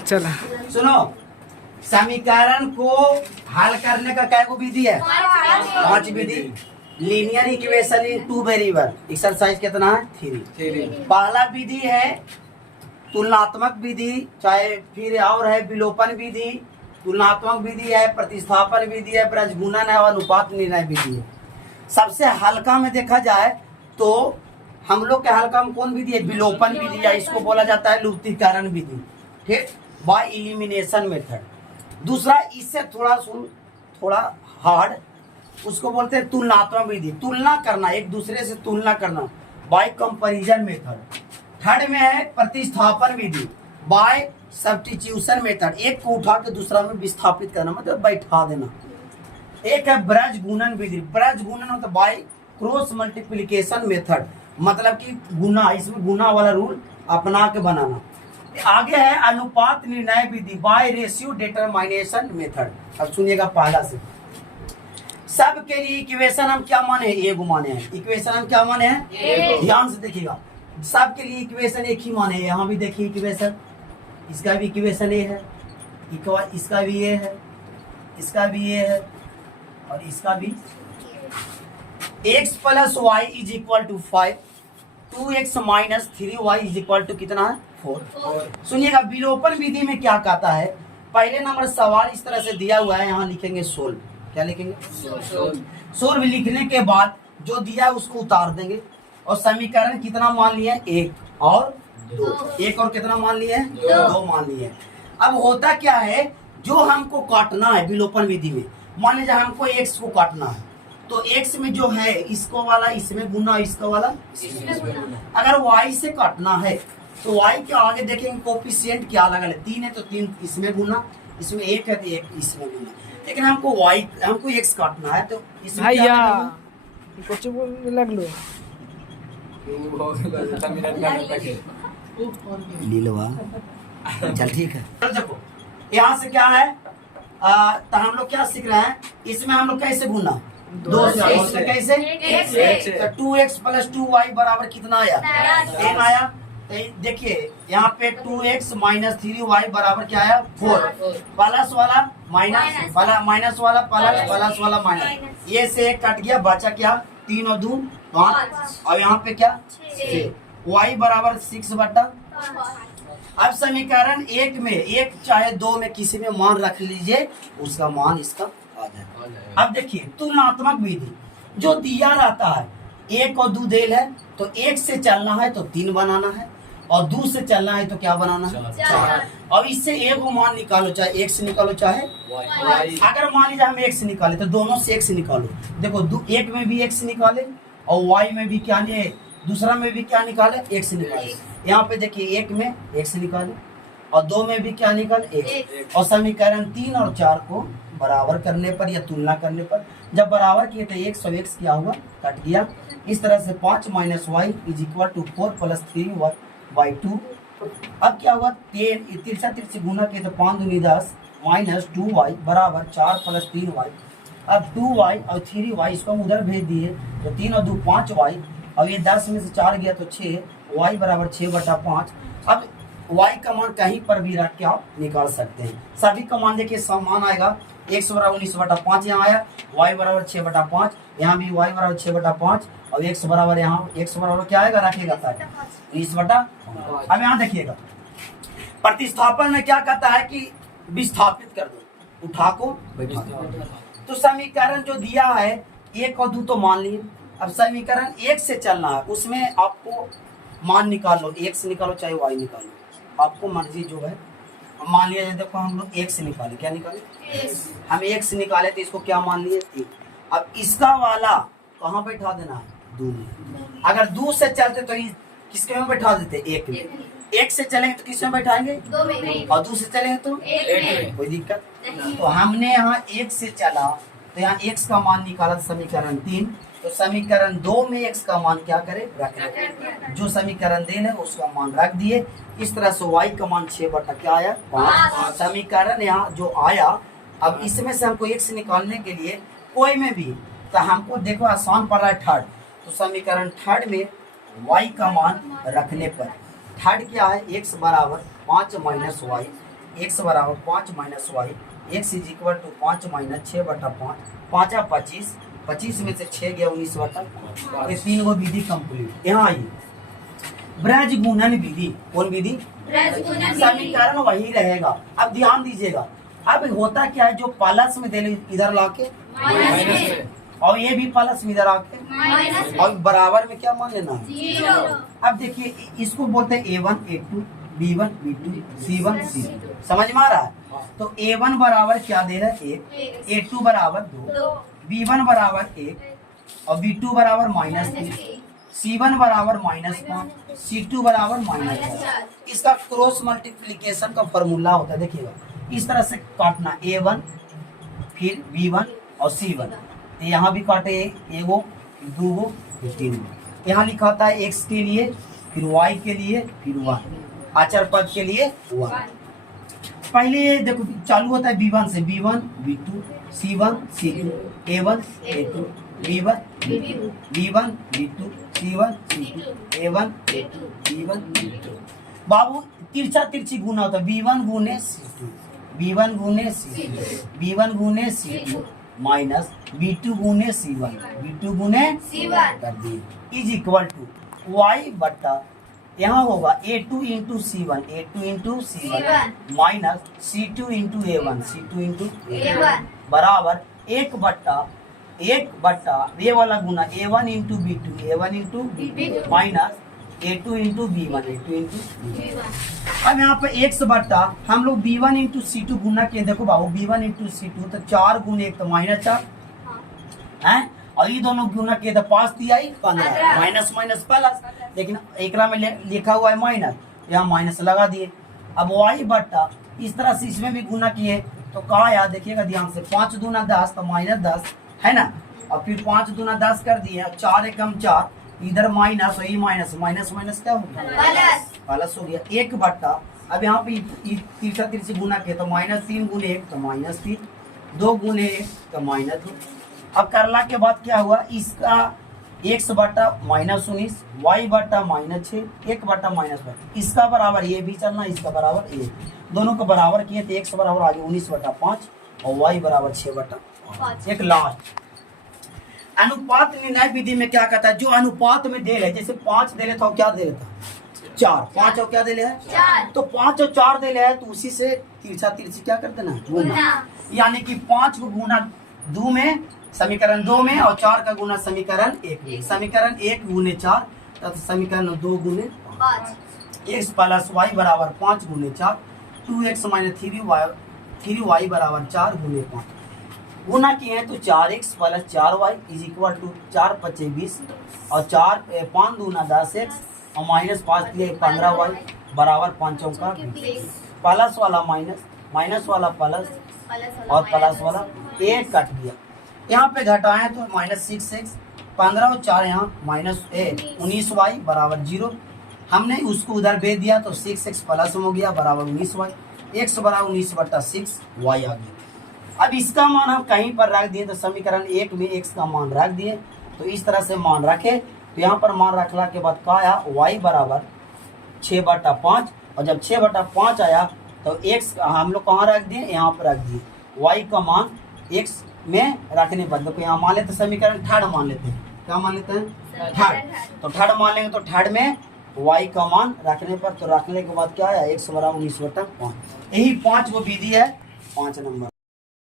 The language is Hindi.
चला सुनो, समीकरण को हल करने का क्या विधि है? 5 विधि। Linear equation in 2 variable, exercise कितना है? 3। पहला विधि है तुलनात्मक विधि, चाहे फिर और है विलोपन विधि, तुलनात्मक विधि है, प्रतिस्थापन विधि है, ब्रजगुणन है और अनुपात निर्णय विधि है। सबसे हल्का में देखा जाए तो हम लोग के हल्का में कौन विधि है? विलोपन विधि, या इसको बोला जाता है लुप्तीकरण विधि, ठीक, बाय एलिमिनेशन मेथड। दूसरा इससे थोड़ा हार्ड, उसको बोलते हैं तुलनात्मक विधि, तुलना करना, एक दूसरे से तुलना करना, बाय कंपैरिजन मेथड। थर्ड में है प्रतिस्थापन विधि, बाय सब्स्टिट्यूशन मेथड, एक को उठा के दूसरा में विस्थापित करना, मतलब बैठा देना। एक है ब्रजगुणन विधि, ब्रजगुणन मतलब बाय क्रॉस मल्टीप्लिकेशन मेथड, मतलब कि गुना, इसमें गुना वाला रूल अपना के बनाना। आगे है अनुपात निर्णय विधि, बाय रेशियो डिटरमिनेशन मेथड। अब सुनिएगा पहला से, सब के लिए इक्वेशन हम क्या माने हैं? एगो माने हैं। इक्वेशन हम क्या माने हैं? ध्यान से देखिएगा, सब के लिए इक्वेशन एक ही माने हैं। यहाँ भी देखिए इक्वेशन, इसका भी इक्वेशन ए है, इसका भी ए है, इसका भी ए है और इसका भी। x plus y is equal to 5, 2x minus 3y is equal to कितना है? 4। सुनिएगा विलोपन विधि में क्या कहता है, पहले नंबर सवाल इस तरह से दिया हुआ है, यहाँ लिखेंगे सोल्व। क्या लिखेंगे? सोल्व लिखने के बाद जो दिया है उसको उतार देंगे और समीकरण कितना मान लिए? 1 और 2। 1 और कितना मान लिए? 2 मान लिए। अब होता क्या है, जो हमको काटना है विलोपन विधि में, मान लीजिए हमको x को काटना है, तो x में जो है इसको वाला इसमें गुना, इसका वाला इसमें गुना। अगर y से काटना है तो y के आगे देखेंगे कोफिशिएंट क्या लगा है, 3 है तो 3 इसमें गुना, इसमें 1 है तो 1 इसमें गुना। लेकिन हमको x काटना है तो इसमें क्या लगेगा? कुछ लगलो लीलवा। चल ठीक है, देखो यहाँ से क्या है, तो हम लोग क्या सीख रहे हैं, इसमें हम लोग कैसे गुना? 2 से। कैसे? 2x प्लस 2y बराबर कितना आया? 10 आया। तो देखिए यहाँ पे 2x माइनस 3y बराबर क्या आया? 4। प्लस वाला माइनस वाला, माइनस वाला प्लस, प्लस वाला माइनस, ये से कट गया, बचा क्या? 3 और 2 5, और यहाँ पे क्या? 6। y बराबर 6/5। अब समीकरण 1 में, 1 चाहे 2 में किसी में मान रख लीजिए, उसका मान इसका आ जाएगा। अब देखिए तुलनात्मक विधि, जो दिया रहता है 1 और 2 देल है, तो 1 से चलना है तो 3 बनाना है, और 2 से चलना है तो क्या बनाना है? 4। अब इससे एक मान निकालो, चाहे x निकालो चाहे y। अगर मान लीजिए हम x निकाले तो दोनों से x निकालो। देखो 1 में भी x निकाले और y में भी क्या लिए, दूसरा में भी क्या निकाले? x निकाले। यहाँ पे देखिए 1 में x निकाले और 2 में भी क्या निकाले? x। और समीकरण 3 और 4 को बराबर करने पर या तुलना करने पर, जब बराबर किए तो x और x क्या हुआ? कट गया। इस तरह से 5 minus y is equal to 4 plus 3y/2। अब क्या हुआ? 3 गुना किए तो 5 दूनी 10 माइनस 2y बराबर 4 प्लस 3y। अब 2y और 3y इसको हम उधर भेज दिए तो 3 और 2 5y, और ये 10 में से 4 गया तो 6, y बराबर 6/5। अब y का मान कहीं पर भी रख के आप निकाल सकते हैं। सभी का मान देखिए समान आएगा, x बराबर 19/5 यहाँ आया, y बराबर 6/5, यहाँ भी y बराबर 6/5, और x बराबर यहाँ x बराबर क्या आएगा? रखेगा 19/5। अब यहाँ देखिएगा प्रतिस्थापन में क्या कहता है कि विस्थापित कर दो, उठा को बैठा दो। तो समीकरण जो दिया है 1 और 2 तो मान लिए। अब समीकरण 1 से चलना है, उसमें आपको मान निकाल लो, x निकालो चाहे y निकालो, आपको मर्जी जो है। मान लिया, देखो हम लोग x निकाले, क्या निकाले? हम x निकाले तो इसको क्या मान लिए? 1। अब इसका वाला कहाँ बैठा देना है? 2 में। अगर 2 से चलते तो किसके में बैठा देते? 1 में। 1 से चलेंगे तो किस में बैठाएंगे? 2 में। और 2 से चलेंगे तो 1 में। कोई दिक्कत? तो हमने यहाँ 1 से चला तो यहाँ x का मान निकाला, समीकरण 3। तो समीकरण 2 में x का मान क्या करे? रख दे। जो समीकरण देने उसका मान रख दिए। इस तरह से y का मान 6 क्या आया? 5। समीकरण यहाँ जो आया, अब इसमें से हमको x निकालने के लिए कोई में भी, तो हमको देखो आसान पड़ रहा है थर्ड, तो समीकरण थर्ड में y का मान रखने पर, थर्ड क्या है? x बराबर 5 माइनस वाई x बराबर 5 minus y, x is equal to 5 minus 6/5, 5 या 25, 25 में से 6 गया 19/5। ये 3 गो विधि कंप्लीट। यहाँ आइए ब्रज गुणन विधि। कौन विधि? समीकरण वही रहेगा। अब ध्यान दीजिएगा, अब होता क्या है, जो प्लस में दे इधर लाके और ये भी प्लस में इधर आके और बराबर में क्या मान लेना है। अब देखिए इसको बोलते हैं A1 A2 B1 B2 C1 C2। समझ में आ रहा है? तो A1 बराबर क्या दे रहा है 1, A2 बराबर 2, B1 बराबर 1 और B2 बराबर -3, C1 बराबर -5, C2 बराबर -4। इसका क्रॉस मल्टीप्लिकेशन का फॉर्मूला होता है। देखिएगा इस तरह से काटना A1 फिर B1 और C1। यहाँ भी काटे एगो, दूगो, फिर 3 गो। यहाँ लिखा था x के लिए, फिर y के लिए, फिर 1, आचर पद के लिए 1। पहले देखो चालू होता है B1 से, B1 B2 C1 C2 A1 A2 B1 B2 B1 B2 C1 C2 A1 A2 B1 B2। बाबू तिरछा तिरछी गुना होता है, B1 गुने C2 B1 गुने C2 B1 गुने C2 माइनस B2 गुने C1 B2 गुने C1 कर दिए इज इक्वल टू y बट्टा यहाँ होगा A2 into C1 A2 into C1 minus C2 into A1 C2 into A1 बराबर 1 बट्टा ये वाला गुना A1 into B2 A1 into B2 minus A2 into B1 A2 into B1। अब यहाँ पे x बट्टा हम लोग B1 इंटू C2 गुना किए। देखो बाबू B1 इंटू C2 तो 4 गुने 1 तो -4 है, और ये दोनों गुना किए तो 5 दिया 15, माइनस माइनस प्लस, लेकिन एकरा में लिखा हुआ है माइनस, यहाँ माइनस लगा दिए। अब y बट्टा इस तरह से इसमें भी गुना किए तो कहा यार देखिएगा ध्यान से, 5 दूना 10 तो -10 है ना, और फिर 5 दूना 10 कर दिए, 4 एकम 4, इधर माइनस और ये माइनस, माइनस माइनस क्या हो गया प्लस हो गया 1 बट्टा। अब यहाँ पे तीसरा तिरछी गुना किया तो -3 गुने 1 तो -3, 2 गुने 1 तो -2। अब करला के बाद क्या हुआ, इसका x बट्टा -19 y बट्टा -6 1 बट्टा -5, इसका बराबर ये भी चलना, इसका बराबर ये, दोनों को बराबर किए तो x बराबर आ गया 19/5 और y बराबर 6/5। एक लास्ट अनुपात निर्णय विधि में क्या कहता है, जो अनुपात में दे रहे, जैसे 5 दे रहे तो क्या दे रहा था 4, 5 और क्या दे रहे हैं, तो 5 और 4 दे रहे हैं तो उसी से तिरछा तिरछी क्या कर देना गुना, यानी कि 5 को गुना 2 में समीकरण 2 में और 4 का गुना समीकरण 1 में, समीकरण 1 गुने 4 तथा समीकरण 2 गुने 5। x प्लस y बराबर 5 गुने 4 2x माइनस 3y बराबर 4 गुने 5 गुना किए हैं तो 4x plus 4y is equal to 4 × 5 = 20 और 5 दूना 10x और -5 दिए 15y बराबर 5 का 20। प्लस वाला माइनस, माइनस वाला प्लस और प्लस वाला 1 कट दिया। यहाँ पे घटाएं तो -6x 15 और 4 यहाँ -19y बराबर 0। हमने उसको उधर भेज दिया तो 6x प्लस हो गया बराबर 19y, x बराबर 19/6 y आ गया। अब इसका मान हम कहीं पर रख दिए तो समीकरण 1 में x का मान रख दिए, तो इस तरह से मान रखे तो यहाँ पर मान रखला के बाद क्या आया y बराबर 6/5, और जब 6/5 आया तो x हम लोग कहाँ रख दिए, यहाँ पर रख दिए, y का मान x में रखने पर देखो यहाँ मान लेते समीकरण 3rd मान लेते हैं, क्या मान लेते हैं 3rd, तो 3rd मान लेंगे तो 3rd में y का मान रखने पर, तो रखने के बाद क्या आया x बराबर 19/5। यही 5 वो विधि है 5 नंबर।